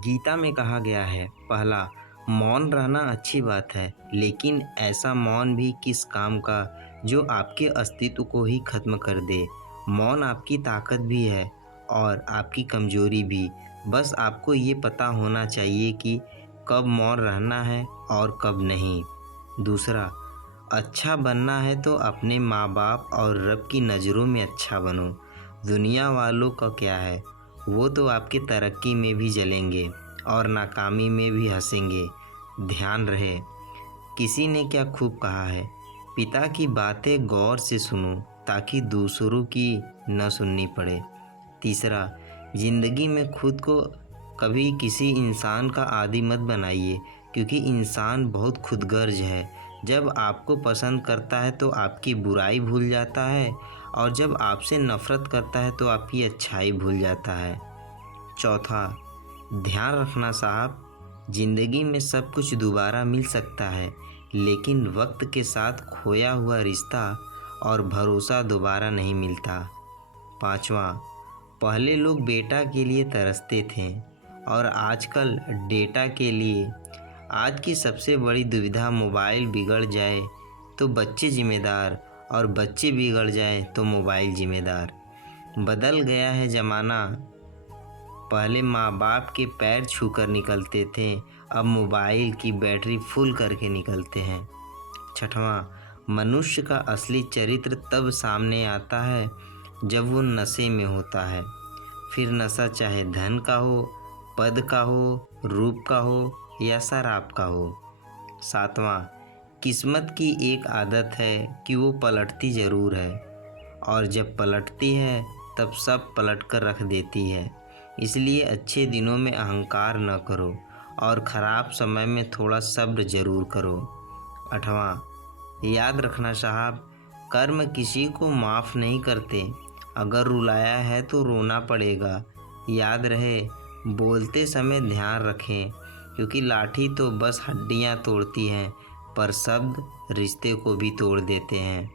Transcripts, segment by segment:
गीता में कहा गया है, पहला, मौन रहना अच्छी बात है, लेकिन ऐसा मौन भी किस काम का जो आपके अस्तित्व को ही खत्म कर दे। मौन आपकी ताकत भी है और आपकी कमजोरी भी। बस आपको ये पता होना चाहिए कि कब मौन रहना है और कब नहीं। दूसरा, अच्छा बनना है तो अपने माँ बाप और रब की नज़रों में अच्छा बनो। दुनिया वालों का क्या है, वो तो आपकी तरक्की में भी जलेंगे और नाकामी में भी हंसेंगे। ध्यान रहे, किसी ने क्या खूब कहा है, पिता की बातें गौर से सुनो ताकि दूसरों की न सुननी पड़े। तीसरा, ज़िंदगी में खुद को कभी किसी इंसान का आदी मत बनाइए, क्योंकि इंसान बहुत खुदगर्ज है। जब आपको पसंद करता है तो आपकी बुराई भूल जाता है, और जब आपसे नफ़रत करता है तो आपकी अच्छाई भूल जाता है। चौथा, ध्यान रखना साहब, ज़िंदगी में सब कुछ दोबारा मिल सकता है, लेकिन वक्त के साथ खोया हुआ रिश्ता और भरोसा दोबारा नहीं मिलता। पाँचवा, पहले लोग बेटा के लिए तरसते थे और आजकल डेटा के लिए। आज की सबसे बड़ी दुविधा, मोबाइल बिगड़ जाए तो बच्चे जिम्मेदार, और बच्चे बिगड़ जाए तो मोबाइल जिम्मेदार। बदल गया है ज़माना, पहले माँ बाप के पैर छूकर निकलते थे, अब मोबाइल की बैटरी फुल करके निकलते हैं। छठवां, मनुष्य का असली चरित्र तब सामने आता है जब वो नशे में होता है। फिर नशा चाहे धन का हो, पद का हो, रूप का हो या शराब का हो। सातवां, किस्मत की एक आदत है कि वो पलटती ज़रूर है, और जब पलटती है तब सब पलट कर रख देती है। इसलिए अच्छे दिनों में अहंकार न करो और ख़राब समय में थोड़ा सब्र ज़रूर करो। आठवां, याद रखना साहब, कर्म किसी को माफ़ नहीं करते। अगर रुलाया है तो रोना पड़ेगा। याद रहे, बोलते समय ध्यान रखें, क्योंकि लाठी तो बस हड्डियां तोड़ती हैं, पर शब्द रिश्ते को भी तोड़ देते हैं।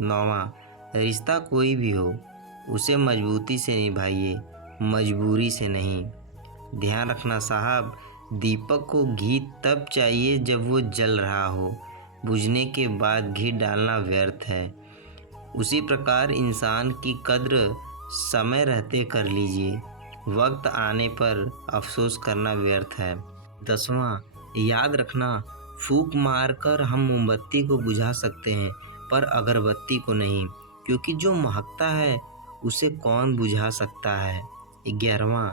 नौवां, रिश्ता कोई भी हो, उसे मजबूती से निभाइए, मजबूरी से नहीं। ध्यान रखना साहब, दीपक को घी तब चाहिए जब वो जल रहा हो, बुझने के बाद घी डालना व्यर्थ है। उसी प्रकार इंसान की कद्र समय रहते कर लीजिए, वक्त आने पर अफसोस करना व्यर्थ है। 10वां, याद रखना, फूंक मारकर हम मोमबत्ती को बुझा सकते हैं पर अगरबत्ती को नहीं, क्योंकि जो महकता है उसे कौन बुझा सकता है। 11वां,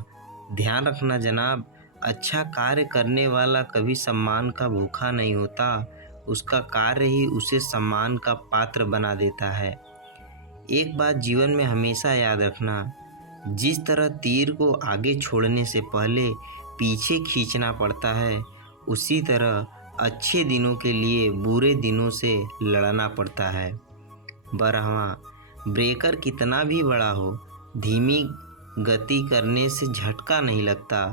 ध्यान रखना जनाब, अच्छा कार्य करने वाला कभी सम्मान का भूखा नहीं होता, उसका कार्य ही उसे सम्मान का पात्र बना देता है। एक बात जीवन में हमेशा याद रखना, जिस तरह तीर को आगे छोड़ने से पहले पीछे खींचना पड़ता है, उसी तरह अच्छे दिनों के लिए बुरे दिनों से लड़ना पड़ता है। 12वां, ब्रेकर कितना भी बड़ा हो, धीमी गति करने से झटका नहीं लगता।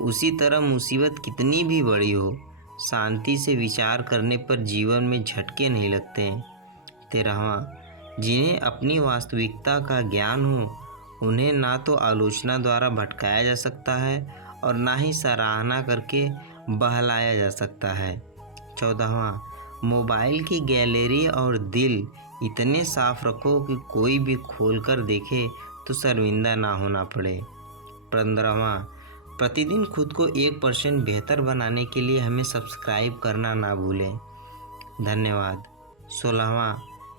उसी तरह मुसीबत कितनी भी बड़ी हो, शांति से विचार करने पर जीवन में झटके नहीं लगते। 13वां, जिन्हें अपनी वास्तविकता का ज्ञान हो, उन्हें ना तो आलोचना द्वारा भटकाया जा सकता है और ना ही सराहना करके बहलाया जा सकता है। 14वां, मोबाइल की गैलरी और दिल इतने साफ रखो कि कोई भी खोलकर देखे तो शर्मिंदा ना होना पड़े। 15वां, प्रतिदिन खुद को 1% बेहतर बनाने के लिए हमें सब्सक्राइब करना ना भूलें। धन्यवाद। 16वां,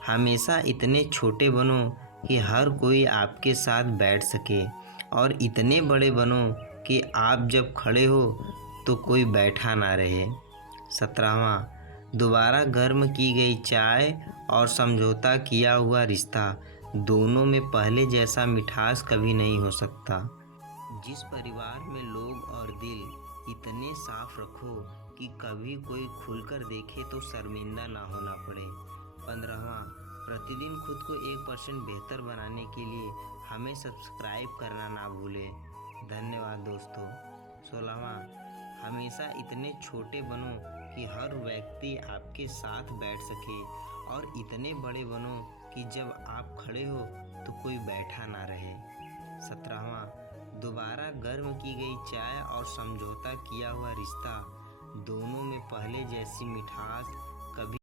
हमेशा इतने छोटे बनो कि हर कोई आपके साथ बैठ सके, और इतने बड़े बनो कि आप जब खड़े हो तो कोई बैठा ना रहे। 17वां, दोबारा गर्म की गई चाय और समझौता किया हुआ रिश्ता, दोनों में पहले जैसा मिठास कभी नहीं हो सकता। जिस परिवार में लोग और दिल इतने साफ रखो कि कभी कोई खुलकर देखे तो शर्मिंदा ना होना पड़े। 15वां, प्रतिदिन खुद को 1% बेहतर बनाने के लिए हमें सब्सक्राइब करना ना भूलें। धन्यवाद दोस्तों। 16वां, हमेशा इतने छोटे बनो कि हर व्यक्ति आपके साथ बैठ सके, और इतने बड़े बनो कि जब आप खड़े हो तो कोई बैठा ना रहे। 17वां, दोबारा गर्म की गई चाय और समझौता किया हुआ रिश्ता, दोनों में पहले जैसी मिठास कभी